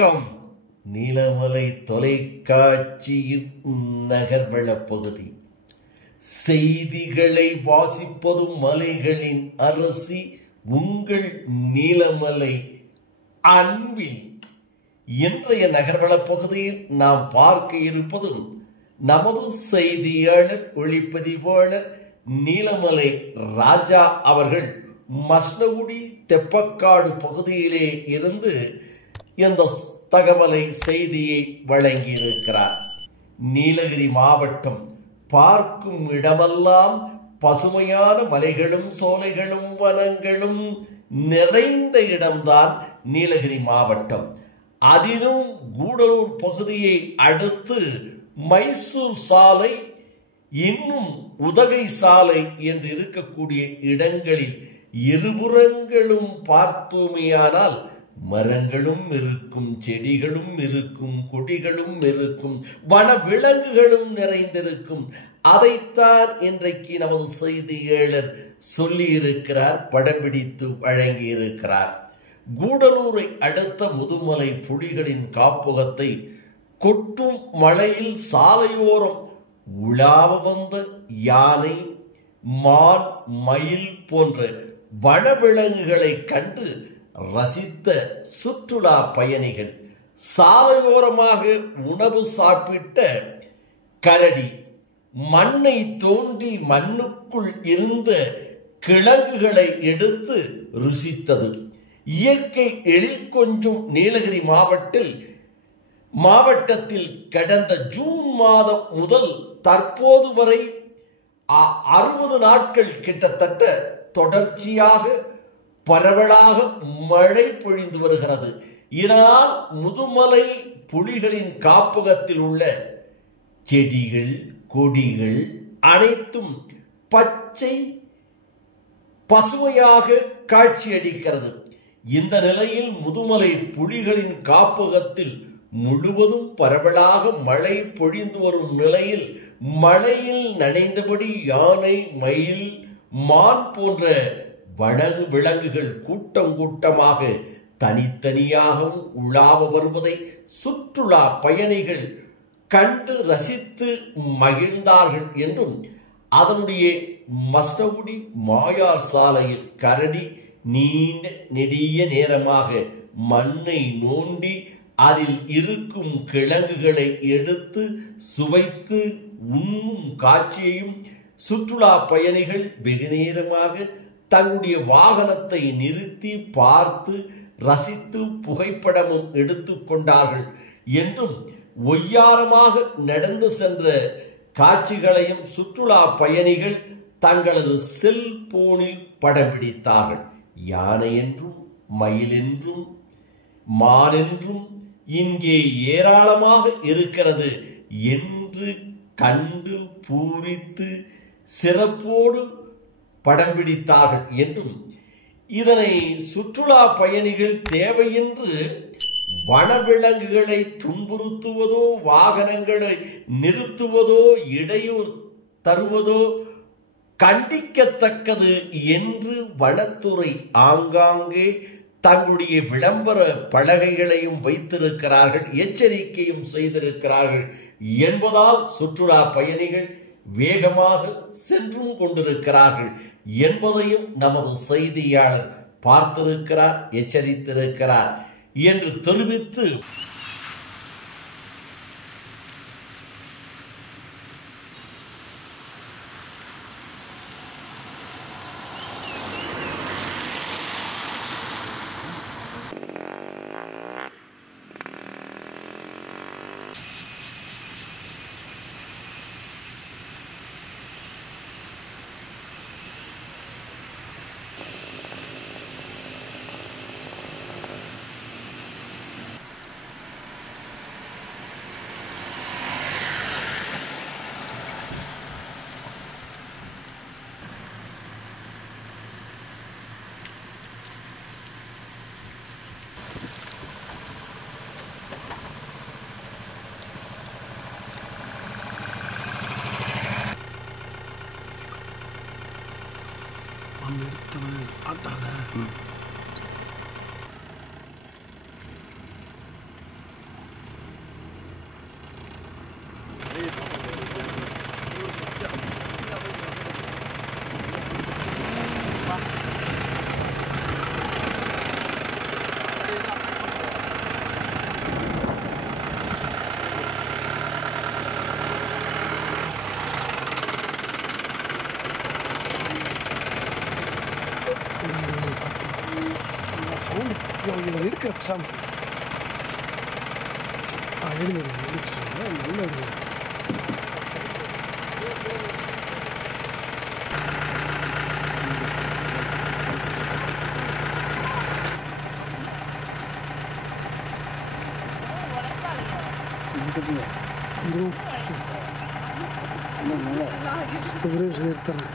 வணக்கம். நீலமலை தொலைக்காட்சியின் நகர்வள பகுதி. செய்திகளை வாசிப்பதும் மலைகளின் அரசி உங்கள் நீலமலை அன்பில். இன்றைய நகர்வள பகுதியில் நாம் பார்க்க இருப்பது நமது செய்தியாளர் ஒளிப்பதிவாளர் நீலமலை ராஜா அவர்கள் மஸ்னகுடி தெப்பக்காடு பகுதியிலே இருந்து இந்த தகவலை செய்தியை வழங்கியிருக்கிறார். நீலகிரி மாவட்டம் பார்க்கும் இடமெல்லாம் பசுமையான மலைகளும் சோலைகளும் வனங்களும் நிறைந்த இடம்தான் நீலகிரி மாவட்டம். அதிலும் கூடலூர் பகுதியை அடுத்து மைசூர் சாலை இன்னும் உதகை சாலை என்று இருக்கக்கூடிய இடங்களில் இருபுறங்களும் பார்த்தோமேயானால் மரங்களும் இருக்கும், செடிகளும் இருக்கும், கொடிகளும் இருக்கும், வன விலங்குகளும் நிறைந்திருக்கும். அதைத்தான் இன்றைக்கு நமது செய்தியாளர் சொல்லியிருக்கிறார், படம் பிடித்து வழங்கியிருக்கிறார். கூடலூரை அடுத்த முதுமலை புலிகளின் காப்பகத்தை கொட்டும் மழையில் சாலையோரம் உலாவ வந்த யானை, மான், மயில் போன்ற வனவிலங்குகளை கண்டு ரசித்த சுற்றுலா பயணிகள், சாலையோரமாக உணவு சாப்பிட்ட கரடி, மண்ணை தோண்டி மண்ணுக்குள் இருந்த கிழங்குகளை எடுத்து ருசித்தது. இயற்கை எழில் கொஞ்சம் நீலகிரி மாவட்டத்தில் கடந்த ஜூன் மாதம் முதல் தற்போது வரை 60 நாட்கள் கிட்டத்தட்ட தொடர்ச்சியாக பரவலாக மழை பொழிந்து வருகிறது. இதனால் முதுமலை புலிகளின் காப்பகத்தில் உள்ள செடிகள், கொடிகள் அனைத்தும் பச்சை பசுமையாக காட்சியளிக்கிறது. இந்த நிலையில் முதுமலை புலிகளின் காப்பகத்தில் முழுவதும் பரவலாக மழை பொழிந்து வரும் நிலையில் மழையில் நனைந்தபடி யானை, மயில், மான் போன்ற வன விலங்குகள் கூட்டம் கூட்டமாக தனித்தனியாகவும் உலாவ வருவதை சுற்றுலா பயணிகள் கண்டு ரசித்து மகிழ்ந்தார்கள் என்றும், அதனுடைய மஸ்னகுடி மாயார் சாலையில் கரடி நீண்ட நெடிய நேரமாக மண்ணை நோண்டி அதில் இருக்கும் கிழங்குகளை எடுத்து சுவைத்து உண்ணும் காட்சியையும் சுற்றுலா பயணிகள் வெகு நேரமாக தன்னுடைய வாகனத்தை நிறுத்தி பார்த்து ரசித்து புகைப்படமும் எடுத்துக்கொண்டார்கள் என்றும், ஒய்யாரமாக நடந்து சென்ற காட்சிகளையும் சுற்றுலா பயணிகள் தங்களது செல்போனில் படம் பிடித்தார்கள். யானை என்றும், மயில் என்றும், மான் என்றும் இங்கே ஏராளமாக இருக்கிறது என்று கண்டு பூரித்து சிறப்போடு படம் பிடித்தார்கள் என்றும், இதனை சுற்றுலா பயணிகள் தேவையென்று வனவிலங்குகளை துன்புறுத்துவதோ, வாகனங்களை நிறுத்துவதோ, இடையூறு தருவதோ கண்டிக்கத்தக்கது என்று வனத்துறை ஆங்காங்கே தங்களுடைய விளம்பர பலகைகளையும் வைத்திருக்கிறார்கள், எச்சரிக்கையும் செய்திருக்கிறார்கள் என்பதால் சுற்றுலா பயணிகள் வேகமாக சென்றும் கொண்டிருக்கிறார்கள் என்பதையும் நமது செய்தியாளர் பார்த்திருக்கிறார், எச்சரித்திருக்கிறார் என்று தெரிவித்து, எடுத்தவன் ஆட்டாத சவுண்ட் இருக்கிற சாம் நல்லது. எடுத்துறேன்.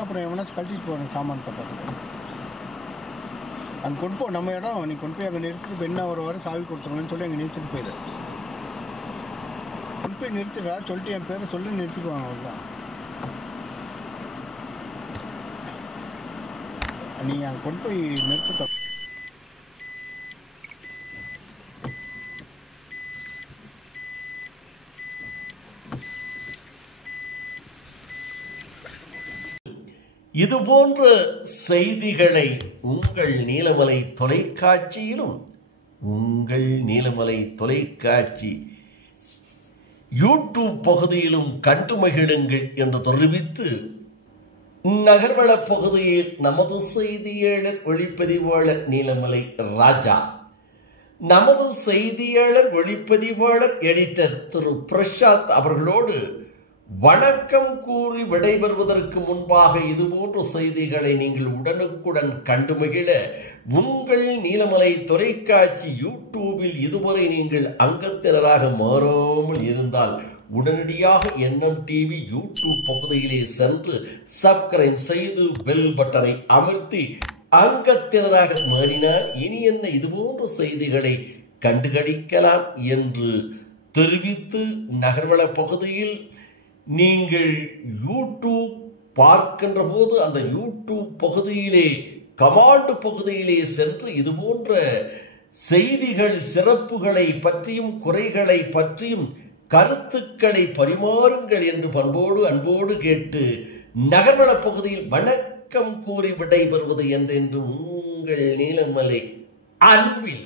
அப்புறம் எவனாச்சும் கழட்டிட்டு போகிறேன் சாமானத்தை பார்த்துக்க. அங்கே கொண்டு போ, நம்ம இடம் நீ கொண்டு போய் அங்கே நிறுத்திட்டு இப்போ என்ன வர சாவி கொடுத்துருவேன்னு சொல்லி அங்கே நிறுத்திட்டு போயிடு. கொண்டு போய் நிறுத்திடா சொல்லிட்டு என் பேரை சொல்லி நிறுத்திடுவாங்க. அவ்வளோதான். நீங்கள் அங்கே கொண்டு போய் நிறுத்த இது போன்ற செய்திகளை உங்கள் நீலமலை தொலைக்காட்சியிலும் உங்கள் நீலமலை தொலைக்காட்சி யூடியூப் பகுதியிலும் கண்டு மகிழுங்கள் என்று தெரிவித்து, நகர்வள பகுதியில் நமது செய்தியாளர் ஒளிப்பதிவாளர் நீலமலை ராஜா, நமது செய்தியாளர் ஒளிப்பதிவாளர் எடிட்டர் திரு பிரசாத் அவர்களோடு வணக்கம் கூறி விடைபெறுவதற்கு முன்பாக இதுபோன்ற செய்திகளை நீங்கள் உடனுக்குடன் கண்டு மகிழ உங்கள் நீலமலை தொலைக்காட்சி யூடியூபில் இதுவரை நீங்கள் அங்கத்தினராக மாறாமல் இருந்தால் உடனடியாக என்எம் டிவி யூடியூப் பகுதியிலே சென்று சப்ஸ்கிரைப் செய்து பெல் பட்டனை அமர்த்தி அங்கத்தினராக மாறினால் இனி என்ன இதுபோன்ற செய்திகளை கண்டுகளிக்கலாம் என்று தெரிவித்து, நகர்வள பகுதியில் நீங்கள் யூடியூப் பார்க்கின்ற போது அந்த யூடியூப் பகுதியிலே கமாண்ட் பகுதியிலே சென்று இதுபோன்ற செய்திகள் சிறப்புகளை பற்றியும் குறைகளை பற்றியும் கருத்துக்களை பரிமாறுங்கள் என்று அன்போடு கேட்டு நகர்வள பகுதியில் வணக்கம் கூறி விடைபெறுவது என்று உங்கள் நீலமலை அன்பில்